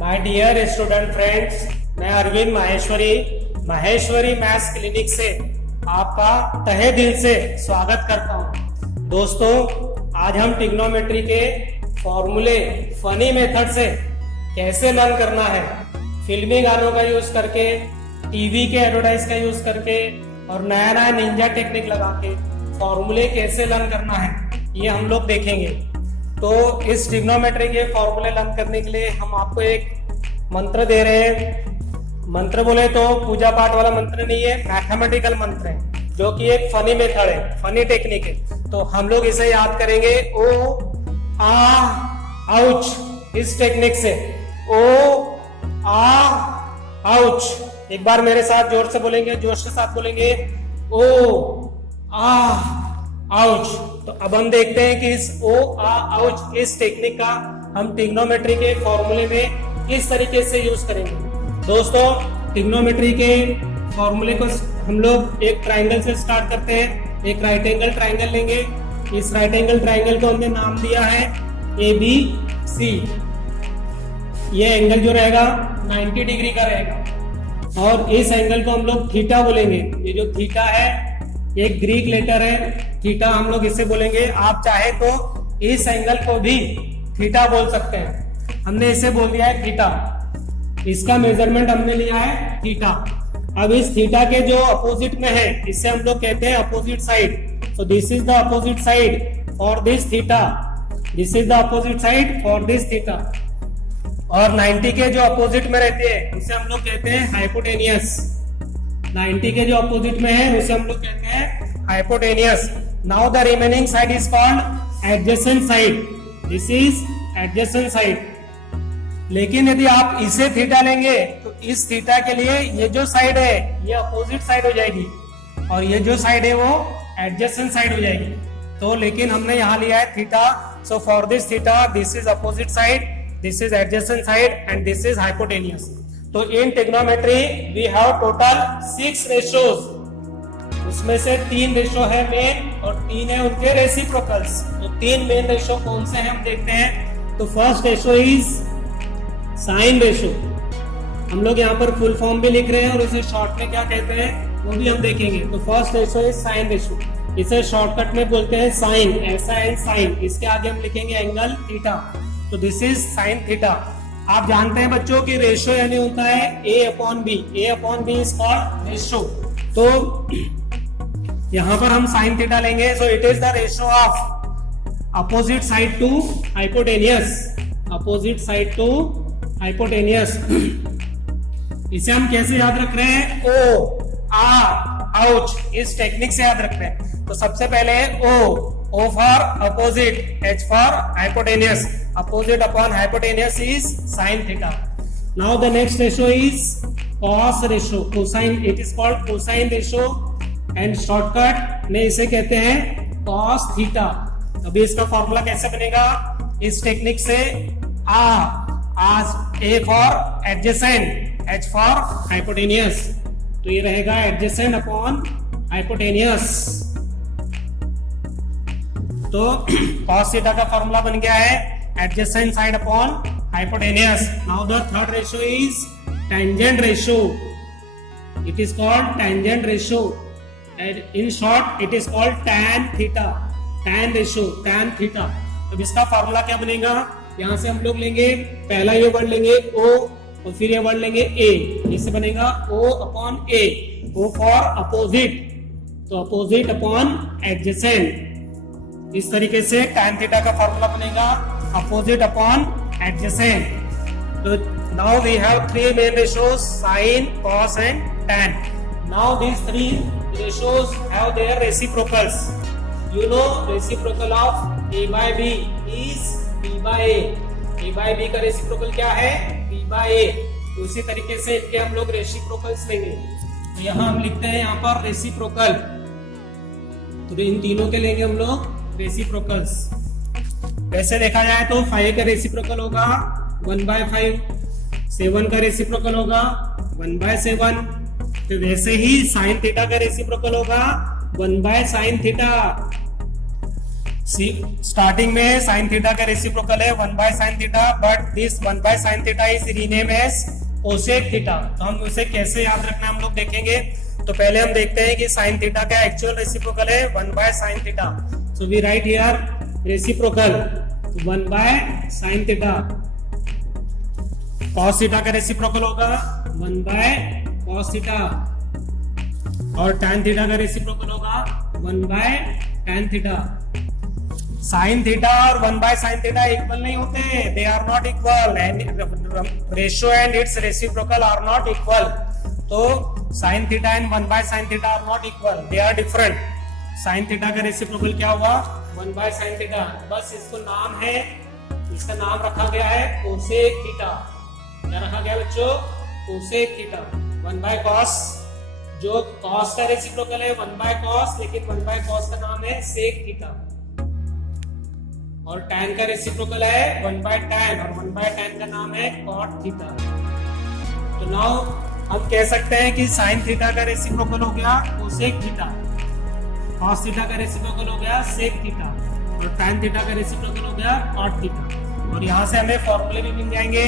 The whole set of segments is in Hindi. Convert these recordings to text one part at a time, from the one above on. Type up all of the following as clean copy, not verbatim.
माय डियर स्टूडेंट फ्रेंड्स, मैं अरविंद माहेश्वरी मैथ्स क्लिनिक से आपका तहे दिल से स्वागत करता हूं। दोस्तों, आज हम ट्रिग्नोमेट्री के फॉर्मूले फनी मेथड से कैसे लर्न करना है, फिल्मी गानों का यूज करके, टीवी के एडवर्टाइज का यूज करके और नया नया निंजा टेक्निक लगा के फॉर्मूले कैसे लर्न करना है, ये हम लोग देखेंगे। तो इस ट्रिग्नोमेट्री के फॉर्मूले लर्न करने के लिए हम आपको एक मंत्र दे रहे हैं। मंत्र बोले तो पूजा पाठ वाला मंत्र नहीं है, मैथमेटिकल मंत्र है, जो कि एक फनी मेथड है, फनी टेक्निक है। तो हम लोग इसे याद करेंगे ओ आ आउच, इस टेक्निक से ओ आ आउच। एक बार मेरे साथ जोर से बोलेंगे, जोश के साथ बोलेंगे ओ आ आउच। तो अब हम देखते हैं कि इस ओ आ आउच इस टेक्निक का हम ट्रिग्नोमेट्री के फॉर्मूले में किस तरीके से यूज करेंगे। दोस्तों, ट्रिग्नोमेट्री के फॉर्मूले को हम लोग एक ट्राइंगल से स्टार्ट करते हैं। एक राइट एंगल ट्राइंगल लेंगे। इस राइट एंगल ट्राइंगल को हमने नाम दिया है ABC। ये एंगल जो रहेगा 90 डिग्री का रहेगा और इस एंगल को हम लोग थीटा बोलेंगे। ये जो थीटा है एक ग्रीक लेटर है, थीटा हम लोग इसे बोलेंगे। आप चाहे तो इस एंगल को भी थीटा बोल सकते हैं। हमने इसे बोल दिया है थीटा, इसका मेजरमेंट हमने लिया है थीटा। अब इस थीटा के जो अपोजिट में है इसे हम लोग कहते हैं opposite side. So this is the opposite side for this theta, this is the opposite side for this theta. और 90 के जो अपोजिट में रहते हैं उसे हम लोग कहते हैं हाइपोटेनियस। 90 के जो अपोजिट में है उसे हम लोग कहते हैं hypotenuse. Now the remaining side is called adjacent side. This is adjacent side. लेकिन यदि आप इसे थीटा लेंगे तो इस थीटा के लिए ये जो साइड है ये अपोजिट साइड हो जाएगी और ये जो साइड है वो एडजेसेंट साइड हो जाएगी। तो लेकिन हमने यहाँ लिया है theta. So for this theta this is opposite side, this is adjacent side and this is hypotenuse. तो in trigonometry we have total 6 ratios. उसमें से 3 रेशियो है मेन और 3 है उनके रेसिप्रोकल्स। तो 3 मेन रेशियो कौन से हैं हम देखते हैं। तो first ratio is sine ratio. हम लोग यहाँ पर फुल फॉर्म भी लिख रहे हैं और उसे शॉर्ट में क्या कहते हैं वो भी हम देखेंगे। तो first ratio is sine ratio. इसे शॉर्टकट में बोलते हैं साइन, SIN साइन। इसके आगे हम लिखेंगे एंगल थीटा। तो दिस इज साइन थीटा। आप जानते हैं बच्चों की रेशियो यानी होता है A/B। A/B is called ratio. तो यहां पर हम साइन थीटा लेंगे। So it is the ratio of opposite side to hypotenuse, opposite side to hypotenuse. इसे हम कैसे याद रख रहे हैं, ओ आ आउच, इस टेक्निक से याद रख रहे हैं। तो सबसे पहले O for opposite, H for hypotenuse. Opposite upon hypotenuse is sin theta. Now the next ratio is cos ratio, cosine. It is called cosine ratio and shortcut में इसे कहते हैं cos theta. अभी इसका फॉर्मूला कैसे बनेगा इस टेक्निक से, A for adjacent, H for hypotenuse। तो ये रहेगा adjacent upon hypotenuse। तो cos theta का फॉर्मूला बन गया है adjacent side upon hypotenuse. Now the third ratio is tangent ratio. It is called tangent ratio and in short it is called tan theta, tan ratio, tan theta। अब इसका फॉर्मूला क्या बनेगा, यहाँ से हम लोग लेंगे पहला ये वर्ड लेंगे O और फिर ये वर्ड लेंगे A। इससे बनेगा O upon A, O for opposite, तो opposite upon adjacent। इस तरीके से tan theta का फॉर्मूला बनेगा opposite upon adjacent। So now we have 3 main ratios, sine, cos and tan. Now these 3 ratios have their reciprocals. You know reciprocal of A by B is B by A. A by B का reciprocal क्या है, B by A। तो उसी तरीके से इनके हम लोग रेसिप्रोकल्स लेंगे। तो यहाँ हम लिखते हैं यहाँ पर रेसिप्रोकल। तो इन तीनों के लेंगे हम लोग रेसिप्रोकल्स। वैसे देखा जाए तो 5 का रेसिप्रोकल होगा 1/5, 7 का रेसिप्रोकल होगा 1/7। तो वैसे ही साइन थीटा का रेसिप्रोकल होगा 1/sin थीटा। स्टार्टिंग में साइन थीटा का रेसिप्रोकल है 1 by sine theta, but this 1 by sine theta is rename as cosec theta. तो हम उसे कैसे याद रखना हम लोग देखेंगे। तो पहले हम देखते हैं कि साइन थीटा का एक्चुअल रेसिप्रोकल है 1 by sine theta. So we write here reciprocal 1 by sine theta. Cos theta का रेसिप्रोकल होगा 1 बाय कॉस थीटा, और tan थीटा का रेसिप्रोकल होगा 1 by tan theta. Sine theta और 1 बाय साइन थीटा इक्वल नहीं होते, they are not equal, and ratio and its reciprocal are not equal. तो sine theta and 1 by sine theta are not equal, they are different. Sine theta का रेसिप्रोकल क्या हुआ 1 बाय साइन थीटा, बस इसको नाम है, इसका नाम रखा गया है कोसेक थीटा। क्या रखा गया बच्चों, कोसेक थीटा। 1 बाय कॉस, जो कॉस का रेसिप्रोकल है 1 बाय कॉस, लेकिन 1 बाय कॉस का नाम है सेक थीटा। और tan का रेसिप्रोकल है 1 बाय tan, और 1 बाय tan का नाम है cot थीटा। तो नाउ हम कह सकते हैं कि sin थीटा का रेसिप्रोकल हो गया कोसेक थीटा, cos थीटा का रेसिप्रोकल हो गया सेक थीटा, और tan थीटा का रेसिप्रोकल हो गया cot थीटा। और यहाँ से हमें फॉर्मूले भी मिल जाएंगे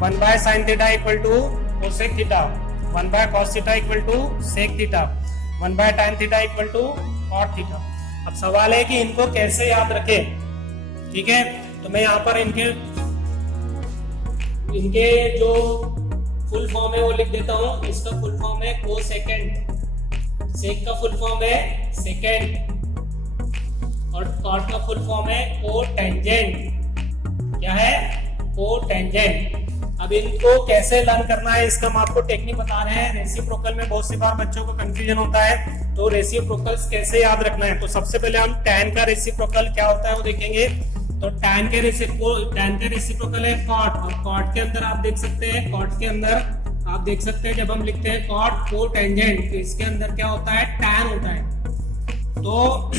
1 by sin theta equal to cosec theta, 1 by cos theta equal to sec theta, 1 by tan theta equal to cot theta. अब सवाल है कि इनको कैसे याद रखें, ठीक है। तो मैं यहाँ पर इनके जो फुल फॉर्म है वो लिख देता हूँ। इसका फुल फॉर्म है कोसेकेंड, सेक का फुल फॉर्म है सेकेंड, और कॉट का फुल फॉर्म है कोटेंजेंट। क्या है, कोटेंजेंट। अब इनको कैसे लर्न करना है इसका हम आपको टेक्निक बता रहे हैं। रेसिप्रोकल में बहुत सी बार बच्चों को कंफ्यूजन होता है, तो रेसिप्रोकल्स कैसे याद रखना है। तो सबसे पहले हम tan का रेसिप्रोकल क्या होता है वो देखेंगे। तो tan के रेसिप्रोकल है cot, और cot के अंदर आप देख सकते हैं, cot के अंदर आप देख सकते हैं जब हम लिखते हैं cot कोटेंजेंट, तो इसके अंदर क्या होता है, tan होता है। तो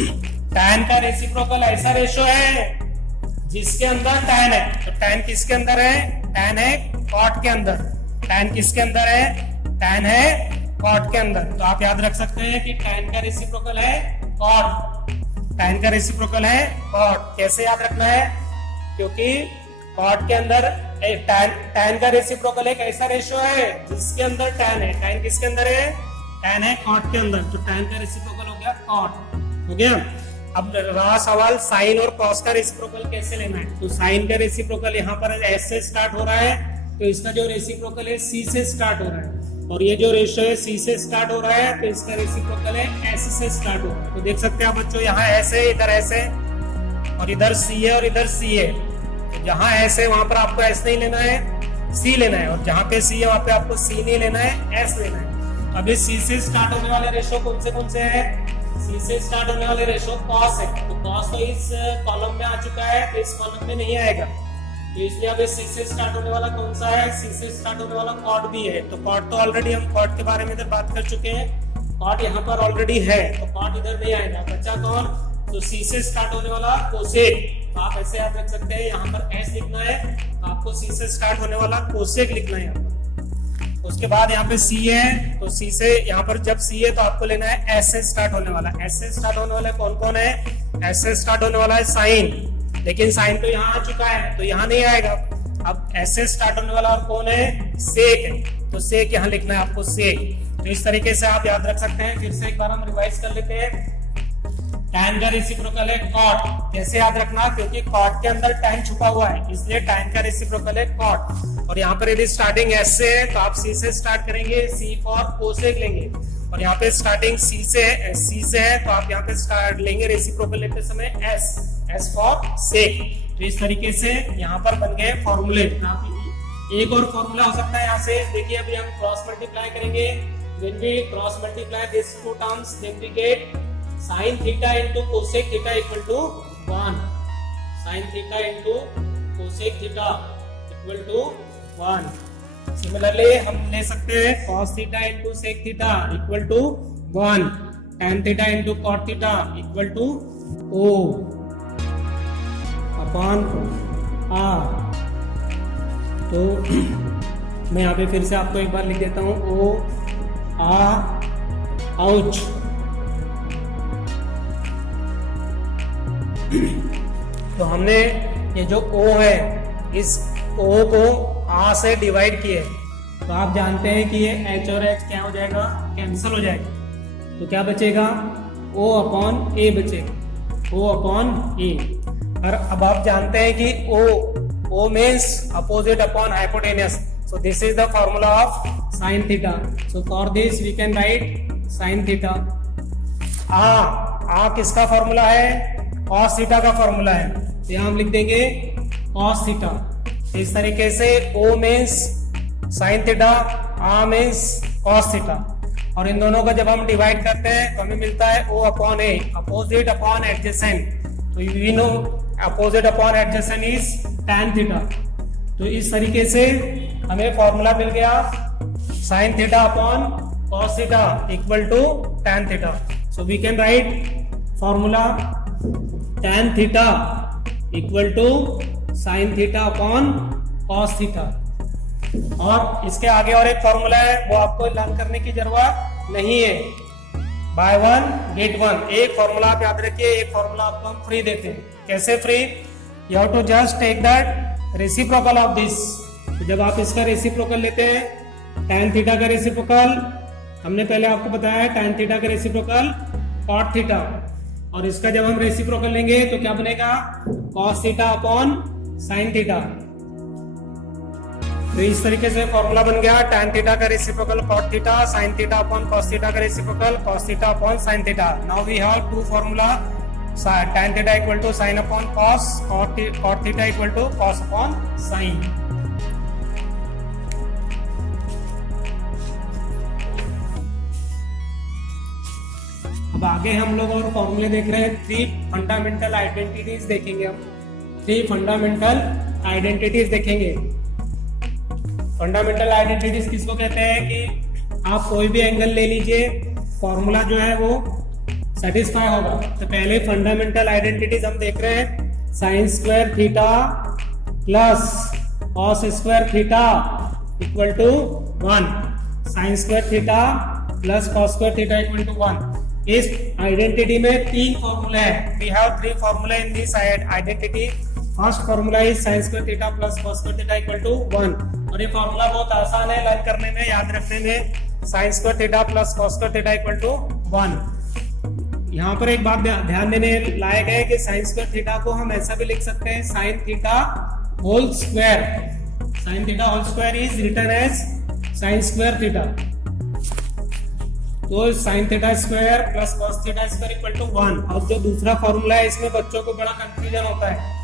tan का रेसिप्रोकल ऐसा रेशो है जिसके अंदर tan है। तो tan किसके अंदर है, tan है cot के अंदर। tan किसके अंदर है, tan है cot के अंदर। तो आप याद रख सकते हैं कि tan का रेसिप्रोकल है cot, tan का रेसिप्रोकल है cot। कैसे याद रखना है, क्योंकि cot के अंदर tan का रेसिप्रोकल एक ऐसा रेशियो है जिसके अंदर tan है। tan किसके अंदर है, tan है cot के अंदर। तो tan का रेसिप्रोकल हो गया cot, हो गया। अब रहा सवाल साइन और कॉस का रेसिप्रोकल कैसे लेना है। तो साइन का रेसिप्रोकल यहाँ पर एस से स्टार्ट हो रहा है, तो इसका जो रेसिप्रोकल है सी से स्टार्ट हो रहा है, और ये जो रेशियो है सी से स्टार्ट हो रहा है, तो इसका रेसिप्रोकल है एस से स्टार्ट हो रहा है। तो देख सकते हैं आप बच्चों, यहाँ एस है, इधर एस है, और इधर सी है, और इधर सी है। तो जहाँ एस है वहां पर आपको एस नहीं लेना है, सी लेना है, और जहाँ पे सी है वहां पे आपको सी नहीं लेना है, एस लेना है। अभी सी से स्टार्ट होने वाले रेशियो कौन से है, सी से स्टार्ट होने वाले रेशियो कॉस है। तो कॉस तो इस कॉलम में आ चुका है, तो इस कॉलम में नहीं आएगा, तो इसलिए अब सी से स्टार्ट होने वाला कौन सा है, सी से स्टार्ट होने वाला कॉट भी है। तो कॉट तो ऑलरेडी हम कॉट के बारे में इधर बात कर चुके हैं, कॉट यहाँ पर ऑलरेडी है, तो कॉट इधर नहीं आएगा। बच्चा कौन, तो सी से स्टार्ट होने वाला कोसेक। तो आप ऐसे याद रख सकते हैं, यहाँ पर एस लिखना है तो आपको सी से स्टार्ट होने वाला कोसेक लिखना है यहाँ पर। उसके बाद यहाँ पे सी है, तो सी से यहाँ पर जब सी है तो आपको लेना है एस से स्टार्ट होने वाला। एस से स्टार्ट होने वाला कौन कौन है, एस से स्टार्ट होने वाला है साइन, लेकिन साइन तो यहाँ आ चुका है तो यहाँ नहीं आएगा। अब एस से स्टार्ट होने वाला और कौन है, सेक है, तो सेक यहाँ लिखना है आपको, सेक। तो इस तरीके से आप याद रख सकते हैं। फिर से एक बार हम रिवाइज कर लेते हैं। tan का रेसिप्रोकल है cot, कैसे याद रखना, क्योंकि cot के अंदर tan छुपा हुआ है, इसलिए tan का रेसिप्रोकल है cot। और यहाँ पर यदि स्टार्टिंग s से है तो आप c से स्टार्ट करेंगे, c फॉर कोसेक लेंगे, और यहाँ पे स्टार्टिंग c से है तो आप यहाँ पे स्टार्ट लेंगे रेसिप्रोकल लेते समय s फॉर सेक। तो इस तरीके से यहाँ पर बन गए फॉर्मूले। एक और फॉर्मूला हो सकता है यहाँ से, देखिए अभी हम क्रॉस मल्टीप्लाई करेंगे। when we cross multiply these two terms then we get sin theta into cosec theta equal to 1. sin theta into cosec theta equal to 1. Similarly हम ले सकते हैं cos theta into sec theta equal to 1. tan theta into cot theta equal to O upon R. तो मैं यहाँ पे फिर से आपको एक बार लिख देता हूँ, O आउच तो हमने ये जो O है इस O को A से डिवाइड किए, तो आप जानते हैं कि ये H और H क्या हो जाएगा, कैंसिल हो जाएगा। तो क्या बचेगा, O अपॉन A बचेगा, O अपॉन A। और अब आप जानते हैं कि O means opposite upon hypotenuse, so this is the formula of sin theta, so for this we can write sin theta। आ किसका फॉर्मूला है, cos थीटा का फॉर्मूला है, तो यहाँ हम लिख देंगे cos थीटा। इस तरीके से O means sin थीटा, आ means cos थीटा, और इन दोनों का जब हम डिवाइड करते हैं तो हमें मिलता है O upon A, opposite upon adjacent. तो we know opposite upon adjacent is tan theta. तो इस तरीके से हमें फॉर्मूला मिल गया sin theta upon cos theta equal to tan theta. So we can write formula tan theta equal to sin theta upon cos theta. और इसके आगे और एक फॉर्मूला है, वो आपको लर्न करने की जरूरत नहीं है, बाय वन गेट वन। एक फॉर्मूला आप याद रखिए, एक फॉर्मूला आपको हम फ्री देते हैं। कैसे free, you have to just take that reciprocal of this. तो जब आप इसका रेसिप्रोकल लेते हैं, tan थीटा का रेसिप्रोकल हमने पहले आपको बताया है, tan थीटा का रेसिप्रोकल cot थीटा, और इसका जब हम रेसिप्रोकल लेंगे तो क्या बनेगा, cos theta upon sin theta. तो इस तरीके से फॉर्मूला बन गया tan थीटा का reciprocal cot theta, sin theta upon cos theta का reciprocal cos theta upon sin theta. Now we have two formula, tan theta equal to sin upon cos, cot theta equal to cos upon sin। अब आगे हम लोग और फॉर्मूले देख रहे हैं, 3 फंडामेंटल आइडेंटिटीज देखेंगे हम। 3 फंडामेंटल आइडेंटिटीज देखेंगे। फंडामेंटल आइडेंटिटीज किसको कहते हैं कि आप कोई भी एंगल ले लीजिए, फॉर्मूला जो है वो सेटिस्फाई होगा। तो पहले फंडामेंटल आइडेंटिटीज हम देख रहे हैं, sine square theta plus cos square theta equal to 1, sine square theta plus cos square theta equal to 1। इस आइडेंटिटी में 3 फॉर्मूला है। We have 3 formula in this identity. First formula is sin square theta plus cos square theta equal to 1, और ये फॉर्मूला बहुत आसान है लर्न करने में, याद रखने में। sin square theta plus cos square theta equal to 1। यहाँ पर एक बात ध्यान देने लायक है कि sin स्क्वायर थीटा को हम ऐसा भी लिख सकते हैं, sin theta whole square. sin theta whole square is written as sin square theta. तो sin theta square plus cos theta square equal to 1। अब जो दूसरा फॉर्मूला है, इसमें बच्चों को बड़ा कंफ्यूजन होता है,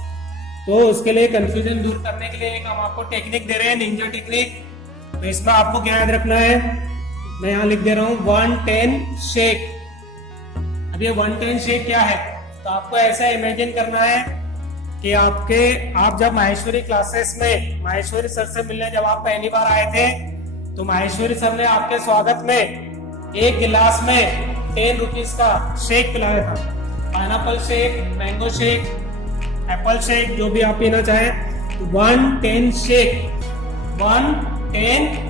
तो उसके लिए कंफ्यूजन दूर करने के लिए एक हम आपको टेक्निक दे रहे हैं, निंजा टेक्निक। तो इसमें आपको क्या याद रखना है, मैं यहाँ लिख दे रहा हूँ 110 शेक। अब ये 110 शेक क्या है, तो आपको ऐसा इमेजिन करना है कि आप जब माहेश्वरी क्लासेस में माहेश्वरी सर से मिलने जब आप पहली बार आए थे, तो माहेश्वरी सर ने आपके स्वागत में एक गिलास में 10 रुपीज का शेक पिलाया था। Pineapple shake, mango shake, Apple shake, जो भी आप पीना चाहें। 110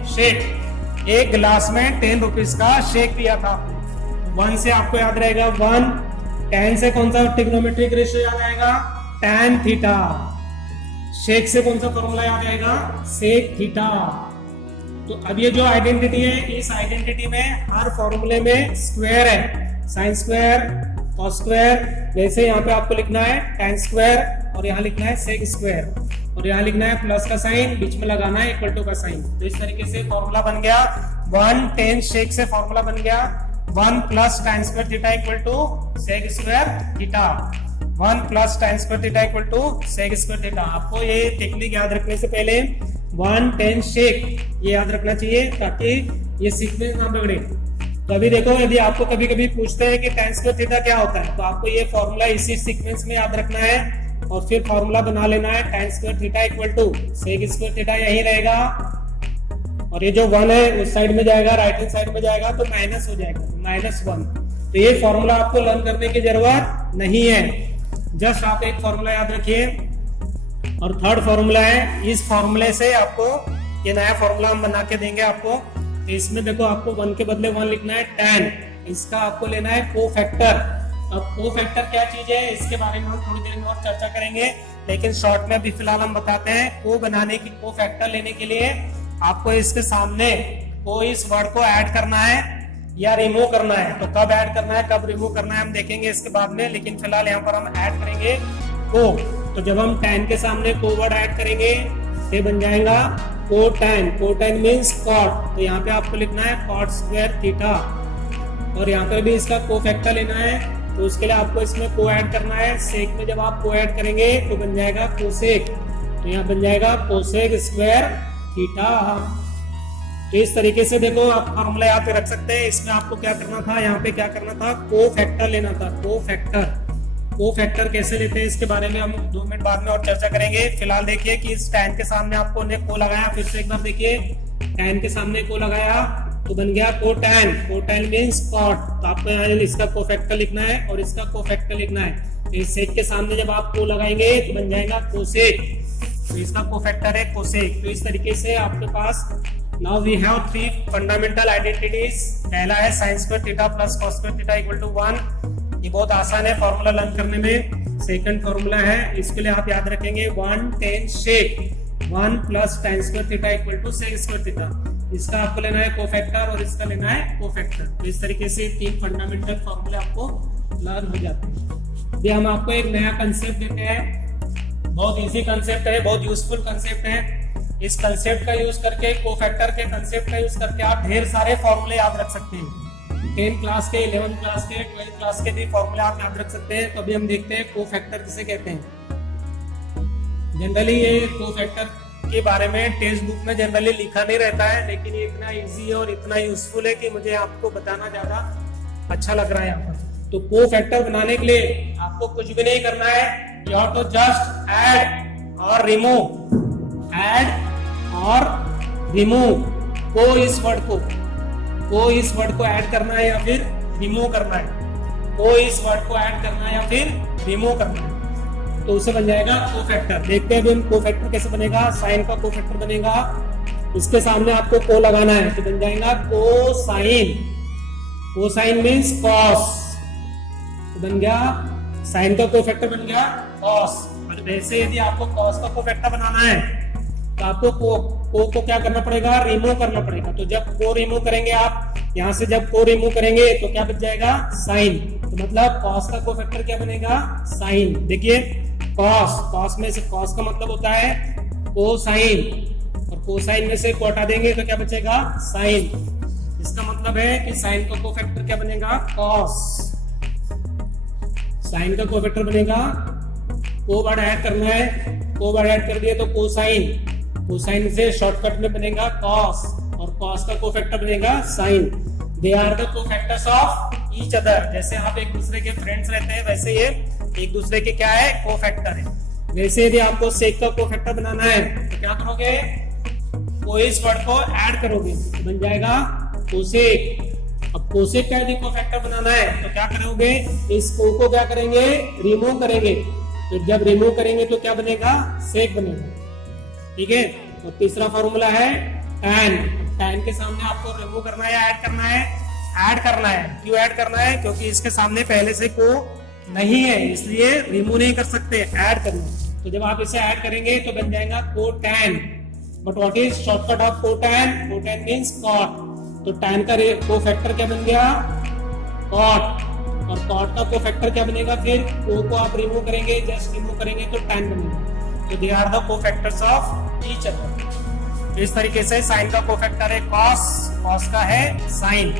शेक, एक गिलास में 10 रुपीज का शेक पिया था। 1 से आपको याद रहेगा 1, 10 से कौन सा ट्रिग्नोमेट्रिक रेशियो याद आएगा, tan थीटा। शेक से कौन सा फॉर्मूला याद आएगा, सेक थीटा। तो अब ये जो आइडेंटिटी है, इस आइडेंटिटी में हर फॉर्मूले में स्क्वायर है, साइन स्क्वायर, कॉस स्क्वायर। जैसे यहाँ पे आपको लिखना है tan स्क्वायर, और यहाँ लिखना है सेक स्क्वायर, और यहाँ लिखना है प्लस का साइन, बीच में लगाना है इक्वल टू का साइन। तो इस तरीके से फॉर्मूला बन गया 110 शेक से फॉर्मूला बन गया 1 plus tan square theta equal to sec square theta. 1 plus tan square theta equal to sec square theta. आपको ये टेक्निक याद रखने से पहले 110 शेक ये याद रखना चाहिए, ताकि ये सीक्वेंस ना बिगड़े। तो अभी देखो, यदि आपको कभी कभी पूछते हैं कि tan स्क्वायर थीटा क्या होता है, तो आपको ये फॉर्मूला इसी सीक्वेंस में याद रखना है, और फिर फॉर्मूला बना लेना है tan square theta equal to sec square theta, यही रहेगा। और ये जो 1 है उस साइड में जाएगा, राइट हैंड साइड में जाएगा तो माइनस हो जाएगा, -1। तो ये फॉर्मूला आपको लर्न करने की जरूरत नहीं है, जस्ट आप एक फॉर्मूला याद रखिए। और थर्ड फॉर्मूला है, इस फॉर्मूले से आपको ये नया फॉर्मूला हम बना के देंगे आपको। तो इसमें देखो, आपको 1 के बदले 1 लिखना है tan, इसका आपको लेना है कोफैक्टर, अब कोफैक्टर क्या चीज है इसके बारे में हम थोड़ी देर में और चर्चा करेंगे, लेकिन शॉर्ट में अभी फिलहाल हम बताते हैं। को बनाने की कोफैक्टर लेने के लिए आपको इसके सामने को इस वर्ड को ऐड करना है या रिमूव करना है। तो कब ऐड करना है कब रिमूव करना है हम देखेंगे इसके बाद में, लेकिन फिलहाल यहाँ पर हम ऐड करेंगे को। तो जब हम tan के सामने को वर्ड ऐड करेंगे तो बन जाएगा कोटैन। कोटैन मीन्स कॉट, तो यहाँ पे आपको लिखना है कॉट स्क्वायर थीटा, और यहाँ पर भी इसका कोफैक्टर लेना है। तो उसके लिए आपको इसमें को ऐड करना है। सेक में जब आप को ऐड करेंगे तो बन जाएगा कोसेक, तो यहाँ बन जाएगा कोसेक स्क्वायर थीटा। तो इस तरीके से देखो आप फॉर्मूला यहाँ पे रख सकते हैं। इसमें आपको क्या करना था, यहाँ पे क्या करना था, कोफैक्टर लेना था। कोफैक्टर कैसे लेते हैं इसके बारे में हम 2 मिनट बाद में और चर्चा करेंगे। फिलहाल देखिए कि इस tan के सामने आपको ने को लगाया, फिर से एक बार देखिए tan के सामने को लगाया तो बन गया कोटैन। कोटैन मीन्स कॉट, तो आपको यहाँ इसका कोफैक्टर लिखना है और इसका कोफैक्टर लिखना है। तो इस सेक के सामने जब आप को लगाएंगे तो बन जाएगा कोसेक, तो इसका कोफैक्टर है कोसेक। तो इस तरीके से आपके पास now we have 3 fundamental identities. पहला है sin square theta plus cos square theta equal to 1। ये बहुत आसान है फॉर्मूला लर्न करने में। सेकंड फॉर्मूला है, इसके लिए आप याद रखेंगे 1 tan sec 1 plus tan square theta equal to sec square theta. इसका आपको लेना है कोफैक्टर और इसका लेना है कोफैक्टर। तो इस तरीके से 3 फंडामेंटल फॉर्मूले आपको लर्न हो जाते हैं। अभी हम आपको एक नया कंसेप्ट देते हैं, बहुत इजी कंसेप्ट है, बहुत यूजफुल कंसेप्ट है। इस कंसेप्ट का यूज करके, कोफैक्टर के कंसेप्ट का यूज करके आप ढेर सारे फॉर्मूले याद रख सकते हैं। 10 क्लास के, 11 क्लास के, 12 क्लास के भी फॉर्मूले आप याद रख सकते हैं। तो अभी हम देखते हैं कोफैक्टर किसे कहते हैं। जनरली ये कोफैक्टर के बारे में टेक्स्ट बुक में जनरली लिखा नहीं रहता है, लेकिन ये इतना इजी है और इतना यूजफुल है कि मुझे आपको बताना ज्यादा अच्छा लग रहा है यहाँ पर। तो कोफैक्टर बनाने के लिए आपको कुछ भी नहीं करना है, you have to just add और रिमूव, ऐड और रिमूव। को इस वर्ड को ऐड करना है या फिर रिमूव करना है, को इस वर्ड को ऐड करना है या फिर रिमूव करना है, तो उसे बन जाएगा कोफैक्टर। देखते हैं अभी हम कोफैक्टर कैसे बनेगा। साइन का कोफैक्टर बनेगा, इसके सामने आपको को लगाना है तो बन जाएगा कोसाइन। कोसाइन मींस कॉस, तो बन गया साइन का कोफैक्टर बन गया कॉस। और वैसे यदि आपको कॉस का कोफैक्टर बनाना है तो आपको को क्या करना पड़ेगा, रिमूव करना पड़ेगा। तो जब को रिमूव करेंगे आप यहाँ से, जब को रिमूव करेंगे तो क्या बच जाएगा, साइन। तो मतलब कॉस का कोफैक्टर क्या बनेगा, साइन। देखिए कॉस में से कॉस का मतलब होता है कोसाइन, और कोसाइन में से को हटा देंगे तो क्या बचेगा, साइन। इसका मतलब है कि साइन का कोफैक्टर क्या बनेगा, कॉस। साइन का कोफैक्टर बनेगा, को वर्ड ऐड करना है, को वर्ड ऐड कर दिए तो कोसाइन, कोसाइन से शॉर्टकट में बनेगा कॉस, और कॉस का कोफैक्टर बनेगा sine. They are the cofactors of each other. जैसे आप एक दूसरे के फ्रेंड्स रहते हैं वैसे ये एक दूसरे के क्या है, कोफैक्टर है। वैसे यदि आपको सेक का कोफैक्टर बनाना है तो क्या करोगे, को इस वर्ड को ऐड करोगे तो बन जाएगा कोसेक। अब कोसेक का यदि कोफैक्टर बनाना है तो क्या करोगे, इस को क्या करेंगे, रिमूव करेंगे। तो जब रिमूव करेंगे तो क्या बनेगा, सेक बनेगा। ठीक है। और तीसरा फॉर्मूला है tan। tan के सामने आपको रिमूव करना है या ऐड करना है, ऐड करना है। क्यों ऐड करना है, क्योंकि इसके सामने पहले से को नहीं है, इसलिए रिमूव नहीं कर सकते, ऐड करना है। तो जब आप इसे ऐड करेंगे तो बन जाएगा cotan. But what is shortcut of cotan, cotan means cot. तो tan का कोफैक्टर क्या बन गया, कॉट, और कॉट का कोफैक्टर क्या बनेगा, फिर को आप रिमूव करेंगे, जस्ट रिमूव करेंगे तो tan बनेगा। तो they are the cofactors of each other. इस तरीके से साइन का कोफैक्टर है कॉस, कॉस का है साइन,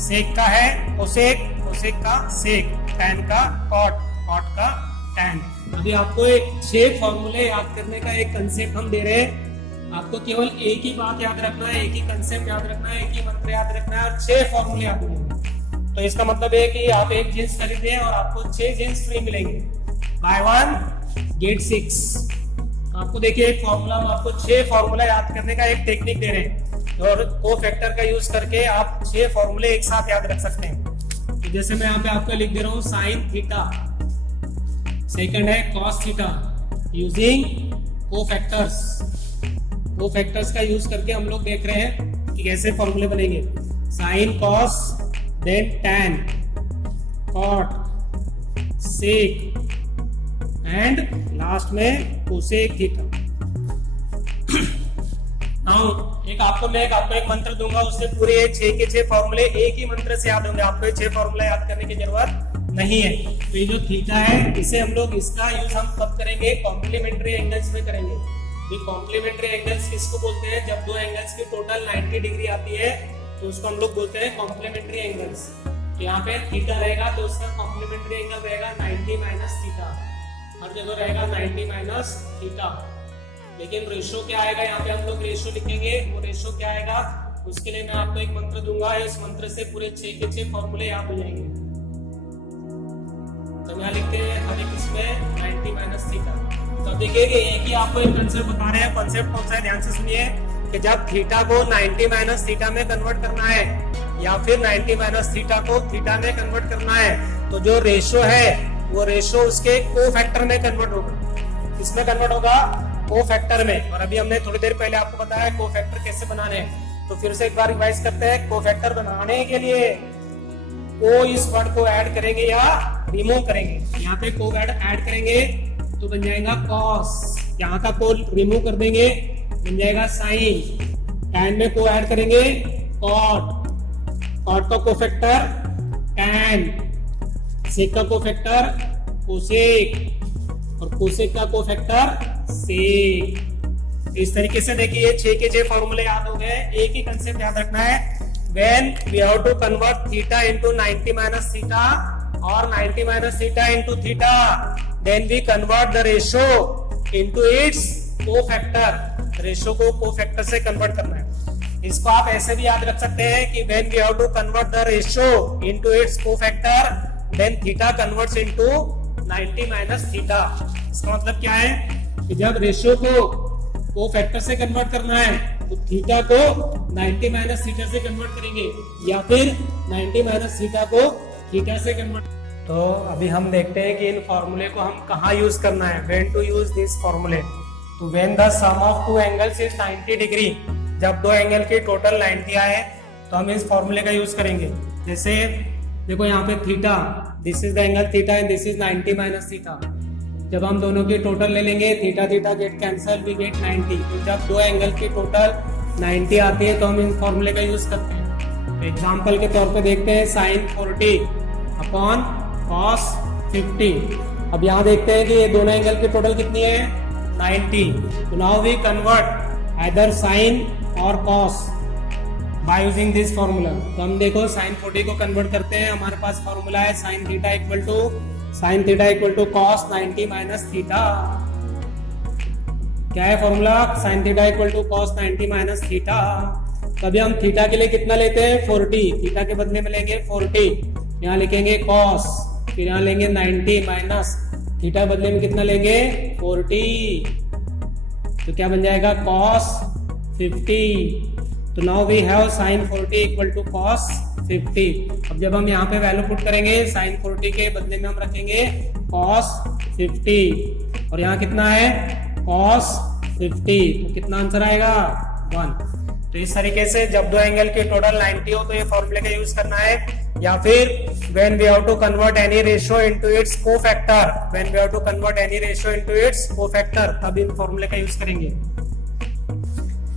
सेक का है कोसेक, कोसेक का सेक, tan का कॉट, कॉट का tan। अभी आपको 6 फॉर्मूले याद करने का एक कंसेप्ट हम दे रहे हैं। आपको केवल एक ही बात याद रखना है, एक ही कंसेप्ट याद रखना है, एक ही मंत्र याद रखना है और 6 फॉर्मूले याद रखना। तो इसका मतलब है कि आप एक जींस खरीदे और आपको 6 जींस फ्री मिलेंगे, बाय 1 गेट 6। आपको देखिए एक फॉर्मूला, हम आपको 6 फॉर्मूला याद करने का एक टेक्निक दे रहे हैं, और कोफैक्टर का यूज करके आप 6 फॉर्मूले एक साथ याद रख सकते हैं। तो जैसे मैं यहाँ पे आपको लिख दे रहा हूँ साइन थीटा, सेकंड है cos theta, using cofactors. Cofactors का यूज करके हम लोग देख रहे हैं कि कैसे फॉर्मूले बनेंगे। Sine cos, then tan, cot, cosec and last में कोसेक थीटा। मैं आपको एक मंत्र दूंगा, उससे पूरे 6 के 6 फॉर्मूले एक ही मंत्र से याद होंगे, आपको ये 6 फॉर्मूला याद करने की जरूरत नहीं है। तो ये जो थीटा है इसे हम लोग, इसका यूज हम कब करेंगे, कॉम्प्लीमेंट्री एंगल्स में करेंगे। ये कॉम्प्लीमेंट्री एंगल्स किसको बोलते हैं, जब दो एंगल्स की टोटल 90 डिग्री आती है तो उसको हम लोग बोलते हैं कॉम्प्लीमेंट्री एंगल्स। तो यहाँ पे थीटा रहेगा तो उसका कॉम्प्लीमेंट्री एंगल रहेगा 90 माइनस थीटा, हर जगह रहेगा 90 माइनस थीटा। लेकिन रेशो क्या आएगा, यहाँ पे हम लोग रेशो लिखेंगे, वो रेशो क्या आएगा उसके लिए मैं आपको एक मंत्र दूंगा, इस मंत्र से पूरे 6 के 6 फॉर्मूले याद हो जाएंगे। तो यहाँ लिखते हैं हर एक इसमें 90 माइनस थीटा। तो देखिए कि एक ही आपको एक कंसेप्ट बता रहे हैं, कंसेप्ट कौन सा है, ध्यान से सुनिए कि जब थीटा को 90 माइनस थीटा में कन्वर्ट करना है या फिर 90 माइनस थीटा को थीटा में कन्वर्ट करना है तो जो रेशो है वो रेशो उसके कोफैक्टर में कन्वर्ट होगा। किसमें कन्वर्ट होगा, कोफैक्टर में। और अभी हमने थोड़ी देर पहले आपको बताया कोफैक्टर कैसे बनाने हैं, तो फिर से एक बार रिवाइज करते हैं। कोफैक्टर बनाने के लिए को इस वर्ड को ऐड करेंगे या रिमूव करेंगे। यहाँ पे को ऐड करेंगे तो बन जाएगा कॉस, यहाँ का को रिमूव कर देंगे बन जाएगा साइन, टैन में को ऐड करेंगे कॉट, कॉट का कोफैक्टर टैन, सेक का कोफैक्टर कोसेक और कोसेक का कोफैक्टर सेक। इस तरीके से देखिए 6 के 6 फॉर्मूले याद हो गए। एक ही कंसेप्ट याद रखना है, when we have to convert theta into 90 minus theta or 90 minus theta into theta, then we convert the ratio into its cofactor। Ratio को कोफैक्टर से कन्वर्ट करना है। इसको आप ऐसे भी याद रख सकते हैं कि when we have to convert the ratio into its cofactor, then theta converts into 90 minus theta। इसका मतलब क्या है कि जब रेशो को कोफैक्टर से कन्वर्ट करना है तो थीटा को 90 माइनस थीटा से कन्वर्ट करेंगे या फिर 90 माइनस थीटा को थीटा से कन्वर्ट। तो अभी हम देखते हैं कि इन फॉर्मूले को हम कहाँ यूज करना है, व्हेन टू यूज दिस फॉर्मूले। तो when the sum of two angles is 90 degree, जब दो एंगल की टोटल 90 आए तो हम इस फॉर्मूले का यूज करेंगे। जैसे देखो यहाँ पे theta, this is the angle theta and this is 90 minus theta. जब हम दोनों की टोटल ले लेंगे theta theta get cancel, we get 90। तो जब दो एंगल की टोटल 90 आती है तो हम इस फॉर्मूले का यूज करते हैं। तो एग्जांपल के तौर पे देखते हैं sin 40 अपॉन cos 50। अब यहाँ देखते हैं कि ये दोनों एंगल की टोटल कितनी है 90। तो now we convert either sin और cos by using this formula. तो हम देखो sin 40 को कन्वर्ट करते हैं, हमारे पास फॉर्मूला है sin theta equal to cos 90 minus theta. क्या है formula, sin theta equal to cos 90 minus theta. तभी हम थीटा के लिए कितना लेते हैं 40, थीटा के बदले में लेंगे 40, यहाँ लिखेंगे cos, फिर यहाँ लेंगे 90 माइनस थीटा बदले में कितना लेंगे 40, तो क्या बन जाएगा cos 50। तो now we have sin 40 equal to cos 50। अब जब हम यहाँ पे वैल्यू पुट करेंगे sin 40 के बदले में हम रखेंगे cos 50 और यहाँ कितना है cos 50, तो कितना आंसर आएगा 1। तो इस तरीके से जब दो एंगल की टोटल 90 हो तो ये फॉर्मूले का यूज करना है, या फिर when we have to convert any ratio into its cofactor, when we have to convert any ratio into its cofactor, तब इन फॉर्मूले का यूज करेंगे।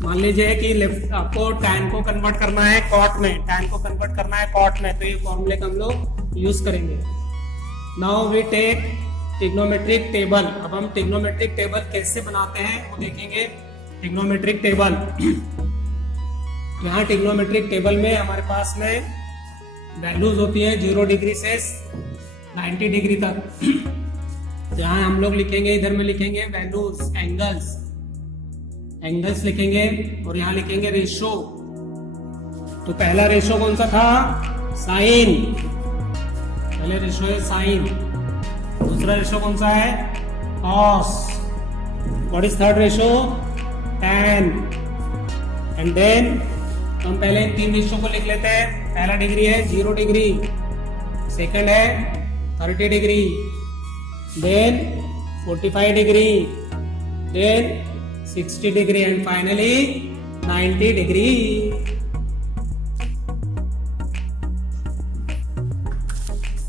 मान लीजिए कि लेफ्ट आपको tan को कन्वर्ट करना है cot में, tan को कन्वर्ट करना है cot में, तो ये फॉर्मूले का हम लोग यूज करेंगे। Now we take trigonometric table. अब हम ट्रिग्नोमेट्रिक टेबल कैसे बनाते हैं वो देखेंगे। ट्रिग्नोमेट्रिक टेबल, यहाँ ट्रिग्नोमेट्रिक टेबल में हमारे पास में वैल्यूज होती है 0 डिग्री से 90 डिग्री तक। यहाँ हम लोग लिखेंगे, इधर में लिखेंगे वैल्यूज, एंगल्स लिखेंगे और यहाँ लिखेंगे रेशो। तो पहला रेशो कौन सा था साइन, पहले रेशो है साइन। दूसरा रेशो कौन सा है cos. What is third ratio tan। And then हम पहले इन तीन रेशो को लिख लेते हैं। पहला डिग्री है 0 डिग्री, सेकंड है 30 degree, then 45 degree, then 60 degree and finally 90 degree.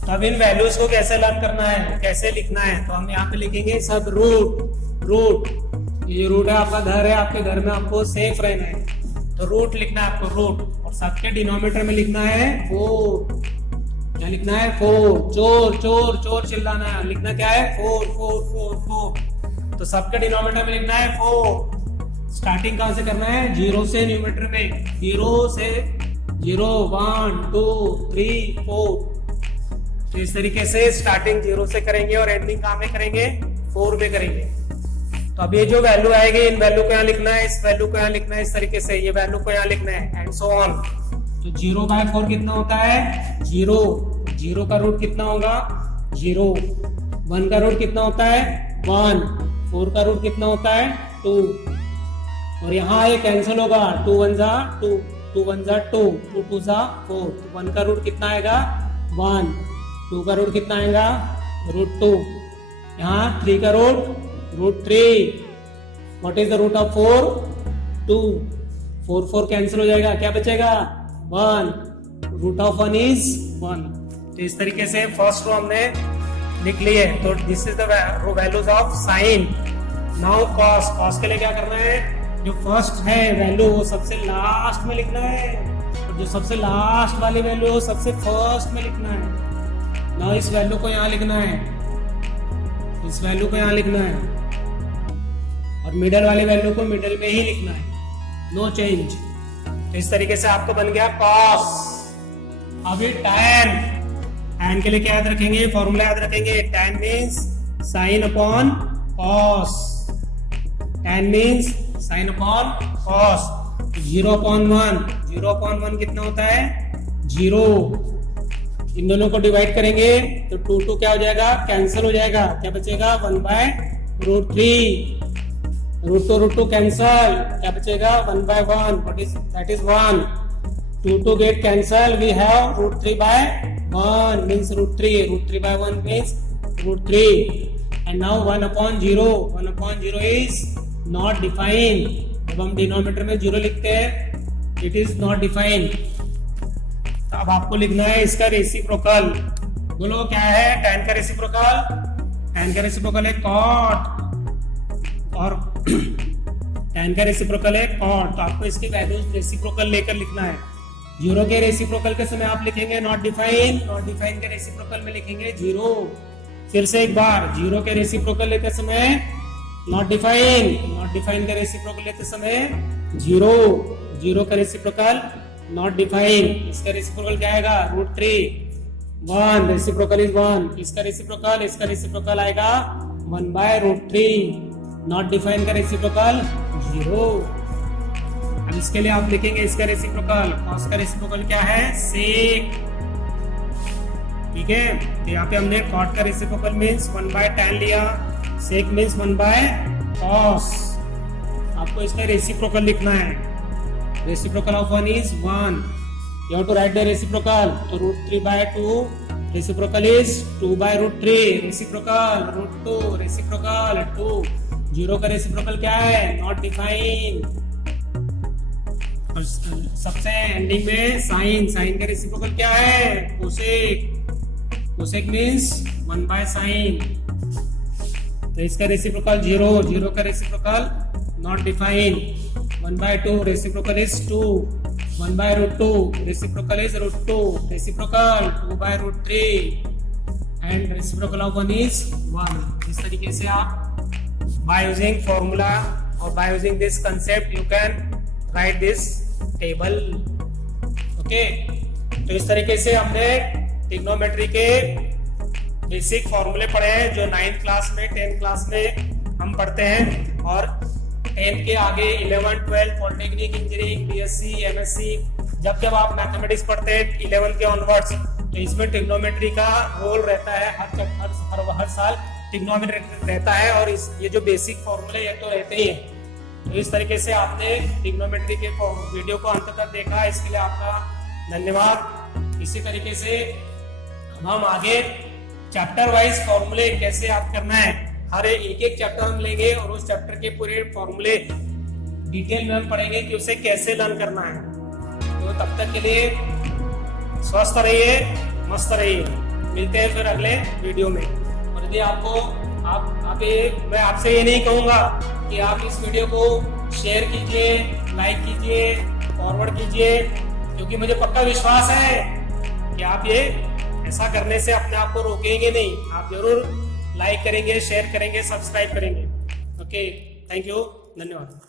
तो अब इन वैल्यूज को कैसे लर्न करना है, कैसे लिखना है, तो हम यहाँ पे लिखेंगे सब रूट। ये रूट है, आपका घर है, आपके घर में आपको सेफ रहना है, तो रूट लिखना है आपको, रूट। और सबके डिनोमिनेटर में लिखना है 4। क्या लिखना है? 4। चोर चिल्लाना है, लिखना क्या है? 4। तो सबके डिनोमिनेटर में लिखना है 4। स्टार्टिंग कहां से करना है? 0 से न्यूमरेटर में, 0 से 0 1 2 3 4। तो इस तरीके से स्टार्टिंग 0 से करेंगे और एंडिंग कहां में करेंगे? 4 में करेंगे। तो अब ये जो वैल्यू आएगी, इन वैल्यू को यहाँ लिखना है, इस वैल्यू को यहाँ लिखना है, इस तरीके से ये वैल्यू को यहाँ लिखना है, एंड सो ऑन। तो 0/4 कितना होता है? 0। 0 का रूट कितना होगा? 0। 1 का रूट कितना होता है? 1। 4 का रूट कितना होता है? 2। और यहाँ ये कैंसिल होगा, 2 1 जा 2, 2 1 जा 2, 2 2 जा 4। तो 1 का रूट कितना आएगा? 1। 2 का रूट कितना आएगा? √2। यहाँ 3 का root √3। What is the root of 4? 2। 4 cancel हो जाएगा, क्या बचेगा? 1। Root of 1 is 1। तो इस तरीके से फर्स्ट रो हमने लिख ली है। तो this is the values of sine. Now cos. Cos के लिए क्या करना है? जो फर्स्ट है वैल्यू वो सबसे लास्ट में लिखना है, और जो सबसे लास्ट वाली वैल्यू वो सबसे फर्स्ट में लिखना है। नाउ इस वैल्यू को यहाँ लिखना है, इस वैल्यू को यहाँ लिखना है, और मिडल वाले वैल्यू को मिडल में ही लिखना है, नो चेंज। तो इस तरीके से आपको बन गया कॉस। अभी टैन। टैन के लिए क्या याद रखेंगे? फॉर्मूला याद रखेंगे। Tan means sine upon cos. Tan means sine upon cos. 0/1। 0/1 कितना होता है? 0। इन दोनों को डिवाइड करेंगे तो 2 क्या हो जाएगा? कैंसिल हो जाएगा, क्या बचेगा? 1/√3। √2 कैंसल, क्या बचेगा? 1/1। that is 1. 2 get cancel, we have √3/1 means √3. √3/1 means √3. and now 1/0. 1/0 is not defined. जब हम डिनोमिनेटर में 0 लिखते हैं, it is not defined. तो अब आपको लिखना है इसका रेसिप्रोकल। बोलो क्या है? tan का रेसिप्रोकल। tan का रेसिप्रोकल है cot, और tan का रेसिप्रोकल है cot। तो आपको इसकी वैल्यूज रेसिप्रोकल लेकर लिखना है। 0 के रेसिप्रोकल के समय आप लिखेंगे नॉट डिफाइन। नॉट डिफाइन के रेसिप्रोकल में लिखेंगे 0। फिर से एक बार, 0 के रेसिप्रोकल लेते समय नॉट डिफाइन। नॉट डिफाइन के रेसिप्रोकल लेते समय 0। 0 का रेसिप्रोकल नॉट डिफाइन। इसका रेसिप्रोकल क्या आएगा? √3। 1 रेसिप्रोकल इज 1। इसका रेसिप्रोकल आएगा 1/√3। नॉट डिफाइन का रेसिप्रोकल 0। अब इसके लिए आप लिखेंगे इसका रेसिप्रोकल। कॉस का रेसिप्रोकल क्या है? सेक। ठीक है, तो यहाँ पे हमने कॉट का रेसिप्रोकल मीन्स 1/tan लिया, सेक मीन्स 1/cos। आपको इसका रेसिप्रोकल लिखना है। Reciprocal of 1 is 1. You have to write the reciprocal. So √3/2. Reciprocal is 2/√3. Reciprocal √2. Reciprocal 2. 0 का रेसिप्रोकल क्या है? Not define. और सबसे एंडिंग में साइन। साइन का रेसिप्रोकल क्या है? कोसेक। Cosec means 1/sin। तो इसका रेसिप्रोकल 0। 0 का reciprocal not define. 1/2 reciprocal is 2. 1/√2 reciprocal is √2. Reciprocal 2/√3 and reciprocal of 1 is 1. इस तरीके से आप by using formula or by using this concept you can write this table. Okay, तो इस तरीके से हमने ट्रिग्नोमेट्री के बेसिक फॉर्मूले पढ़े हैं जो 9th क्लास में 10th क्लास में हम पढ़ते हैं, और 10th के आगे 11, 12 पॉलिटेक्निक, इंजीनियरिंग, बीएससी, एमएससी, जब जब आप मैथमेटिक्स पढ़ते हैं 11th के ऑनवर्ड्स, तो इसमें ट्रिग्नोमेट्री का रोल रहता है। हर साल ट्रिग्नोमेट्री रहता है, और ये जो बेसिक फॉर्मूले ये तो रहते ही हैं। तो इस तरीके से आपने ट्रिग्नोमेट्री के वीडियो को अंत तक देखा, इसके लिए आपका धन्यवाद। इसी तरीके से हम आगे चैप्टर वाइज फॉर्मूले कैसे याद करना है, हर एक चैप्टर हम लेंगे और उस चैप्टर के पूरे फॉर्मूले डिटेल में हम पढ़ेंगे कि उसे कैसे लर्न करना है। तो तब तक के लिए स्वस्थ रहिए, मस्त रहिए। मिलते हैं फिर अगले वीडियो में। और यदि आपको आप ये मैं आपसे ये नहीं कहूँगा कि आप इस वीडियो को शेयर कीजिए, लाइक कीजिए, फॉरवर्ड कीजिए, क्योंकि मुझे पक्का विश्वास है कि आप ये ऐसा करने से अपने आप को रोकेंगे नहीं। आप जरूर लाइक करेंगे, शेयर करेंगे, सब्सक्राइब करेंगे। ओके, थैंक यू, धन्यवाद।